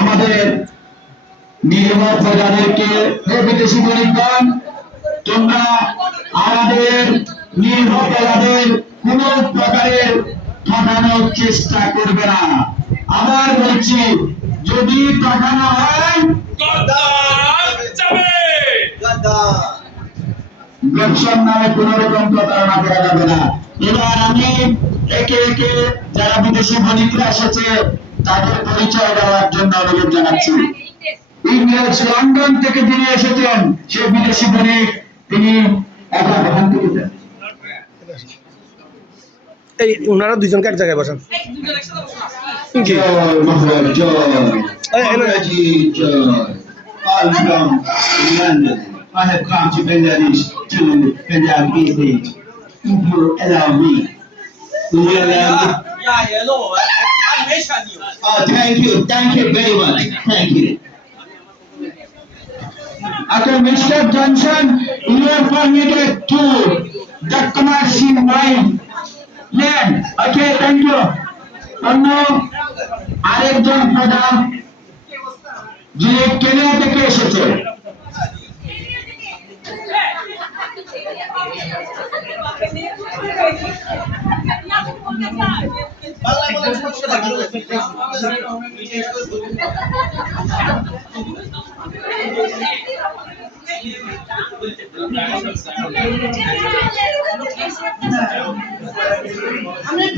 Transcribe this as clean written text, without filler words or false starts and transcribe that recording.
আমাদের নির্ভর প্রজাদেরকে বিদেশি বণিকগণ, তোমরা আমাদের নির্ভর প্রজাদের কোন প্রকারের ঠকানোর চেষ্টা করবে না। আবার বলছি, যদি ঠকানো হয় ব্যবসার নামে কোন রকম প্রতারণা করা যাবে না। এবার আমি একে একে যারা বিদেশি বণিকরা এসেছে তাদের পরিচয় দেওয়ার জন্য অনুরোধ জানাচ্ছি। ইংরেজ লন্ডন থেকে যিনি এসেছেন সে বিদেশি বণিক, তিনি এখন ওখান থেকে যান। এই ওনারা দুইজনকে এক জায়গায় বসান। জয় মহারাজ জয়, মহারাজি জয়। I from London. I have come to Bangladesh to conduct business. If you allow me, will you allow me? Oh, thank you very much. Thank you. Okay, Mr. Johnson, you are permitted to the commercial mine land. Okay, thank you. অন্য আরেকজন প্রধান যিনি Kenya থেকে এসেছে, আমরা